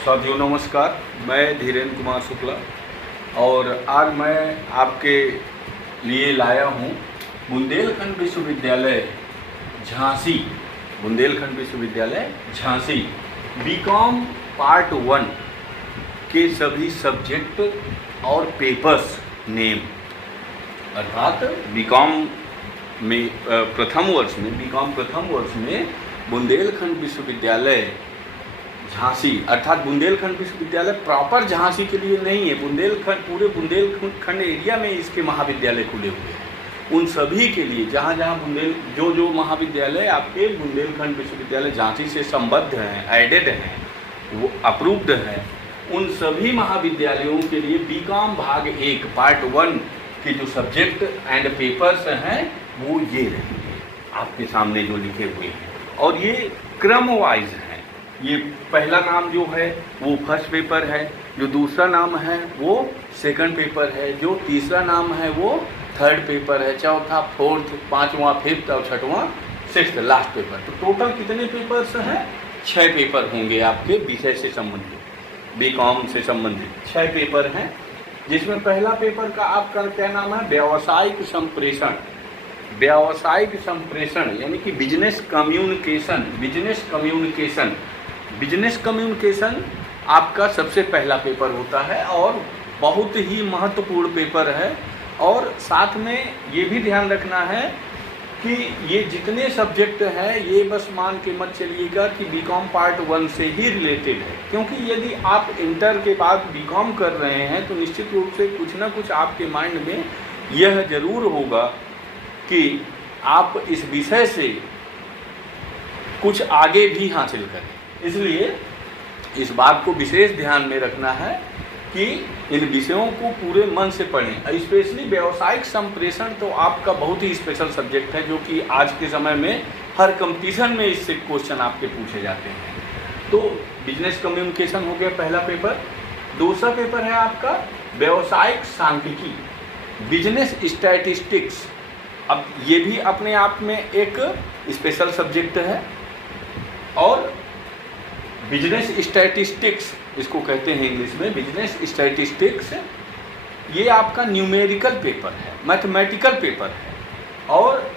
साथियों नमस्कार, मैं धीरेन्द्र कुमार शुक्ला और आज मैं आपके लिए लाया हूँ बुंदेलखंड विश्वविद्यालय झांसी। बुंदेलखंड विश्वविद्यालय झांसी बीकॉम पार्ट 1 के सभी सब्जेक्ट और पेपर्स नेम, अर्थात बीकॉम में प्रथम वर्ष में बुंदेलखंड विश्वविद्यालय झांसी, अर्थात बुंदेलखंड विश्वविद्यालय प्रॉपर झांसी के लिए नहीं है, पूरे बुंदेलखंड एरिया में इसके महाविद्यालय खुले हुए हैं। उन सभी के लिए जहाँ जो महाविद्यालय आपके बुंदेलखंड विश्वविद्यालय झांसी से संबद्ध हैं, एडेड हैं, वो अप्रूव्ड हैं, उन सभी महाविद्यालयों के लिए बीकॉम भाग 1 पार्ट 1 के जो सब्जेक्ट एंड पेपर्स हैं वो ये रहेंगे आपके सामने जो लिखे हुए हैं, और ये क्रम वाइज हैं। ये पहला नाम जो है वो फर्स्ट पेपर है, जो दूसरा नाम है वो सेकंड पेपर है, जो तीसरा नाम है वो थर्ड पेपर है, चौथा फोर्थ, पांचवा फिफ्थ और छठवां सिक्स्थ लास्ट पेपर। तो टोटल कितने पेपर्स हैं? 6 पेपर होंगे आपके विषय से संबंधित, बीकॉम से संबंधित 6 पेपर हैं, जिसमें पहला पेपर का आपका क्या नाम है? व्यावसायिक संप्रेषण। व्यावसायिक संप्रेषण यानी कि बिजनेस कम्युनिकेशन आपका सबसे पहला पेपर होता है और बहुत ही महत्वपूर्ण पेपर है। और साथ में ये भी ध्यान रखना है कि ये जितने सब्जेक्ट हैं ये बस मान के मत चलिएगा कि बीकॉम पार्ट 1 से ही रिलेटेड है, क्योंकि यदि आप इंटर के बाद बीकॉम कर रहे हैं तो निश्चित रूप से कुछ ना कुछ आपके माइंड में यह जरूर होगा कि आप इस विषय से कुछ आगे भी हासिल करें। इसलिए इस बात को विशेष ध्यान में रखना है कि इन विषयों को पूरे मन से पढ़ें। स्पेशली व्यावसायिक संप्रेषण तो आपका बहुत ही स्पेशल सब्जेक्ट है, जो कि आज के समय में हर कंपटीशन में इससे क्वेश्चन आपके पूछे जाते हैं। तो बिजनेस कम्युनिकेशन हो गया पहला पेपर। दूसरा पेपर है आपका व्यावसायिक सांख्यिकी, बिजनेस स्टैटिस्टिक्स। अब ये भी अपने आप में एक स्पेशल सब्जेक्ट है, और बिजनेस स्टैटिस्टिक्स इसको कहते हैं इंग्लिश में, बिजनेस स्टैटिस्टिक्स। ये आपका न्यूमेरिकल पेपर है, मैथमेटिकल पेपर है, और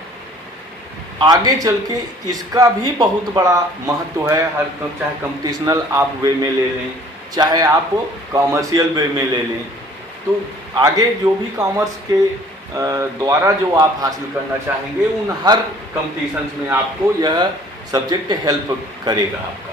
आगे चल के इसका भी बहुत बड़ा महत्व है। चाहे कंपटीशनल आप वे में ले लें, चाहे आप कॉमर्शियल वे में ले लें, तो आगे जो भी कॉमर्स के द्वारा जो आप हासिल करना चाहेंगे उन हर कंपटीशंस में आपको यह सब्जेक्ट हेल्प करेगा आपका।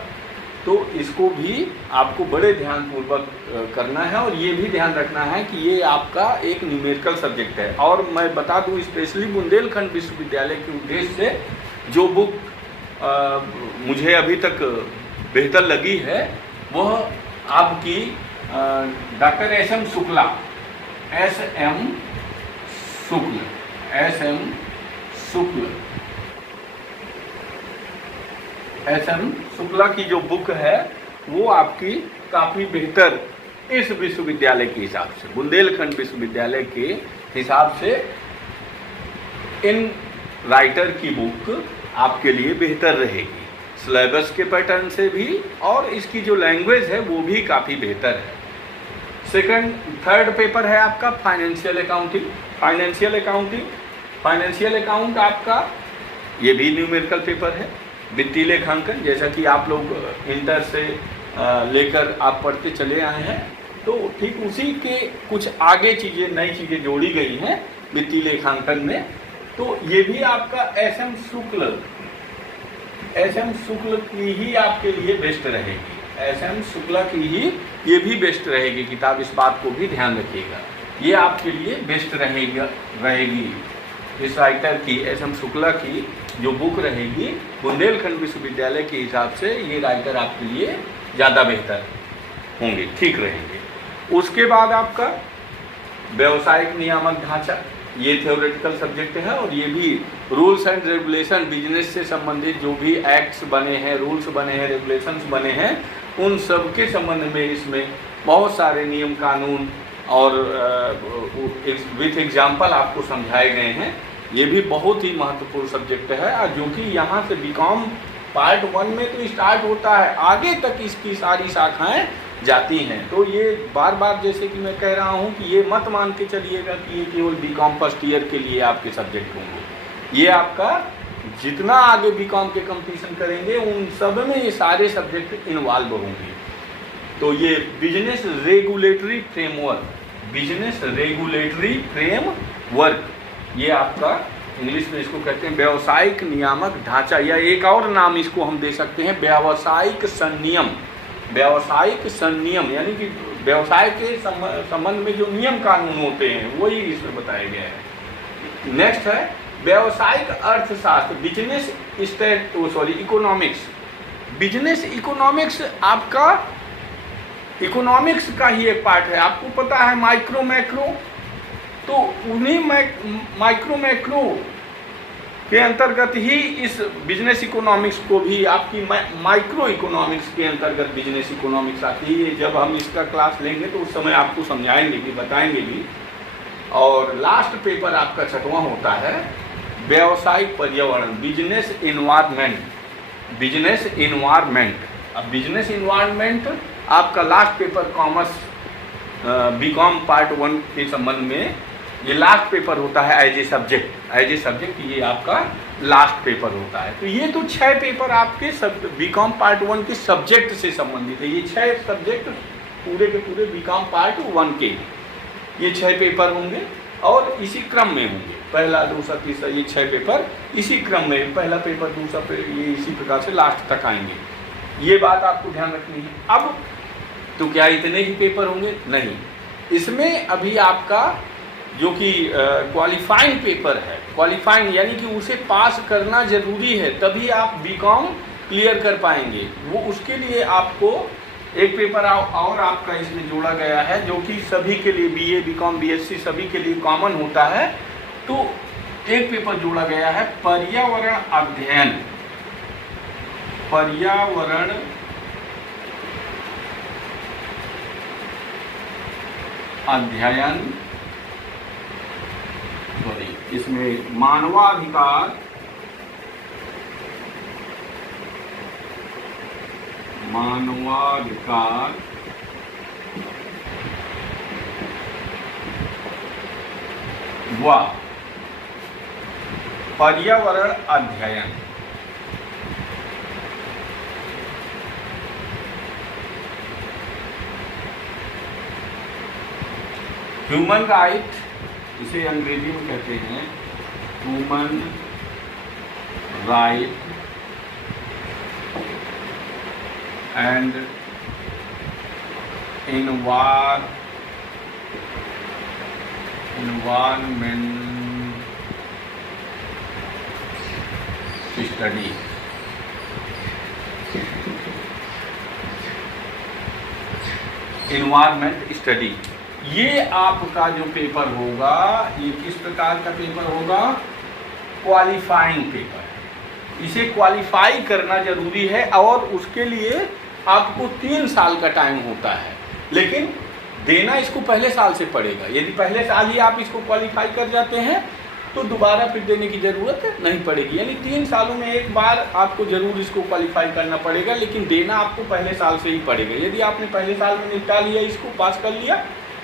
तो इसको भी आपको बड़े ध्यानपूर्वक करना है, और ये भी ध्यान रखना है कि ये आपका एक न्यूमेरिकल सब्जेक्ट है। और मैं बता दूं, स्पेशली बुंदेलखंड विश्वविद्यालय के उद्देश्य से जो बुक मुझे अभी तक बेहतर लगी है वह आपकी डॉक्टर एस.एम. शुक्ला की जो बुक है वो आपकी काफ़ी बेहतर इस विश्वविद्यालय के हिसाब से, बुंदेलखंड विश्वविद्यालय के हिसाब से इन राइटर की बुक आपके लिए बेहतर रहेगी, सिलेबस के पैटर्न से भी, और इसकी जो लैंग्वेज है वो भी काफ़ी बेहतर है। थर्ड पेपर है आपका फाइनेंशियल अकाउंट आपका, ये भी न्यूमेरिकल पेपर है। वित्तीय लेखांकन, जैसा कि आप लोग इंटर से लेकर आप पढ़ते चले आए हैं, तो ठीक उसी के कुछ आगे चीज़ें, नई चीज़ें जोड़ी गई हैं वित्तीय लेखांकन में। तो ये भी आपका एस.एम. शुक्ल की ही आपके लिए बेस्ट रहेगी, एस.एम. शुक्ला की ही ये भी बेस्ट रहेगी किताब। इस बात को भी ध्यान रखिएगा, ये आपके लिए बेस्ट रहेगी। इस राइटर की, एस.एम. शुक्ला की जो बुक रहेगी बुंदेलखंड विश्वविद्यालय के हिसाब से, ये राइटर आपके लिए ज़्यादा बेहतर होंगे, ठीक रहेंगे। उसके बाद आपका व्यावसायिक नियामक ढांचा, ये थ्योरेटिकल सब्जेक्ट है, और ये भी रूल्स एंड रेगुलेशन, बिजनेस से संबंधित जो भी एक्ट्स बने हैं, रूल्स बने हैं, रेगुलेशंस बने हैं, उन सब के संबंध में इसमें बहुत सारे नियम कानून और विथ एग्जाम्पल आपको समझाए गए हैं। ये भी बहुत ही महत्वपूर्ण सब्जेक्ट है, जो कि यहाँ से बीकॉम पार्ट 1 में तो स्टार्ट होता है, आगे तक इसकी सारी शाखाएं जाती हैं। तो ये बार बार जैसे कि मैं कह रहा हूँ कि ये मत मान के चलिएगा कि ये केवल बीकॉम फर्स्ट ईयर के लिए आपके सब्जेक्ट होंगे। ये आपका जितना आगे बीकॉम के कंपटीशन करेंगे उन सब में ये सारे सब्जेक्ट इन्वॉल्व होंगे। तो ये business regulatory framework, business regulatory framework, ये आपका इंग्लिश में इसको कहते हैं व्यावसायिक नियामक ढांचा, या एक और नाम इसको हम दे सकते हैं व्यावसायिक संनियम। व्यावसायिक संनियम यानी कि व्यवसाय के संबंध में जो नियम कानून होते हैं वही इसमें बताया गया है। नेक्स्ट है व्यावसायिक अर्थशास्त्र, बिजनेस इकोनॉमिक्स। बिजनेस इकोनॉमिक्स आपका इकोनॉमिक्स का ही एक पार्ट है। आपको पता है माइक्रो मैक्रो, तो उन्हीं माइक्रो मैक्रो के अंतर्गत ही इस बिजनेस इकोनॉमिक्स को भी आपकी माइक्रो इकोनॉमिक्स के अंतर्गत बिजनेस इकोनॉमिक्स आती है। जब हम इसका क्लास लेंगे तो उस समय आपको समझाएंगे भी, बताएंगे भी। और लास्ट पेपर आपका 6वां होता है व्यावसायिक पर्यावरण, बिजनेस इन्वायरमेंट। बिजनेस इन्वायरमेंट, अब बिजनेस इन्वायरमेंट आपका last paper commerce B Com part 1 के संबंध में ये लास्ट पेपर होता है एज ए सब्जेक्ट ये आपका लास्ट पेपर होता है। तो ये तो 6 पेपर आपके सब बीकॉम पार्ट 1 के सब्जेक्ट से संबंधित है। ये 6 सब्जेक्ट पूरे के पूरे बीकॉम पार्ट 1 के ये 6 पेपर होंगे और इसी क्रम में होंगे, पहला दूसरा तीसरा, ये 6 पेपर इसी क्रम में, पहला पेपर दूसरा पेपर, ये इसी प्रकार से लास्ट तक आएंगे। ये बात आपको ध्यान रखनी है। अब तो क्या इतने ही पेपर होंगे? नहीं, इसमें अभी आपका जो कि क्वालिफाइंग पेपर है, क्वालिफाइंग यानी कि उसे पास करना जरूरी है तभी आप बीकॉम क्लियर कर पाएंगे। वो उसके लिए आपको एक पेपर और आपका इसमें जोड़ा गया है जो कि सभी के लिए बीए बीकॉम बीएससी सभी के लिए कॉमन होता है। तो एक पेपर जोड़ा गया है पर्यावरण अध्ययन, पर्यावरण अध्ययन, सॉरी इसमें मानवाधिकार, मानवाधिकार व पर्यावरण अध्ययन। ह्यूमन राइट, इसे अंग्रेजी में कहते हैं human right and environment study. Environment study, ये आपका जो पेपर होगा ये किस प्रकार का पेपर होगा? Qualifying paper. इसे क्वालिफाई करना जरूरी है और उसके लिए आपको 3 साल का टाइम होता है, लेकिन देना इसको पहले साल से पड़ेगा। यदि पहले साल ही आप इसको क्वालिफाई कर जाते हैं तो दोबारा फिर देने की ज़रूरत नहीं पड़ेगी। यानी 3 सालों में एक बार आपको ज़रूर इसको क्वालिफाई करना पड़ेगा, लेकिन देना आपको पहले साल से ही पड़ेगा। यदि आपने पहले साल में निपटा लिया, इसको पास कर लिया,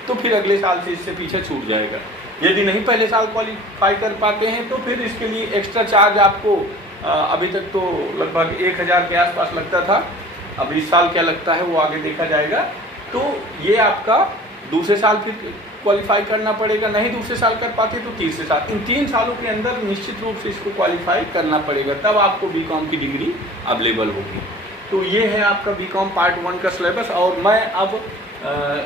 तो फिर अगले साल से इससे पीछे छूट जाएगा। यदि नहीं पहले साल क्वालिफाई कर पाते हैं तो फिर इसके लिए एक्स्ट्रा चार्ज आपको अभी तक तो लगभग 1000 के आसपास लगता था, अब इस साल क्या लगता है वो आगे देखा जाएगा। तो ये आपका दूसरे साल फिर क्वालिफाई करना पड़ेगा, नहीं दूसरे साल कर पाते तो तीसरे साल। इन 3 सालों के अंदर निश्चित रूप से इसको क्वालिफाई करना पड़ेगा, तब आपको बीकॉम की डिग्री अवेलेबल होगी। तो ये है आपका बीकॉम पार्ट 1 का सिलेबस। और मैं अब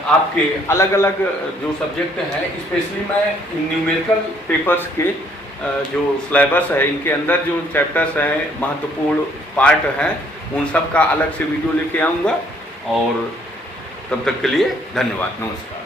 आपके अलग अलग जो सब्जेक्ट हैं, स्पेशली मैं न्यूमेरिकल पेपर्स के जो सिलेबस है इनके अंदर जो चैप्टर्स हैं, महत्वपूर्ण पार्ट हैं, उन सब का अलग से वीडियो लेके आऊँगा। और तब तक के लिए धन्यवाद, नमस्कार।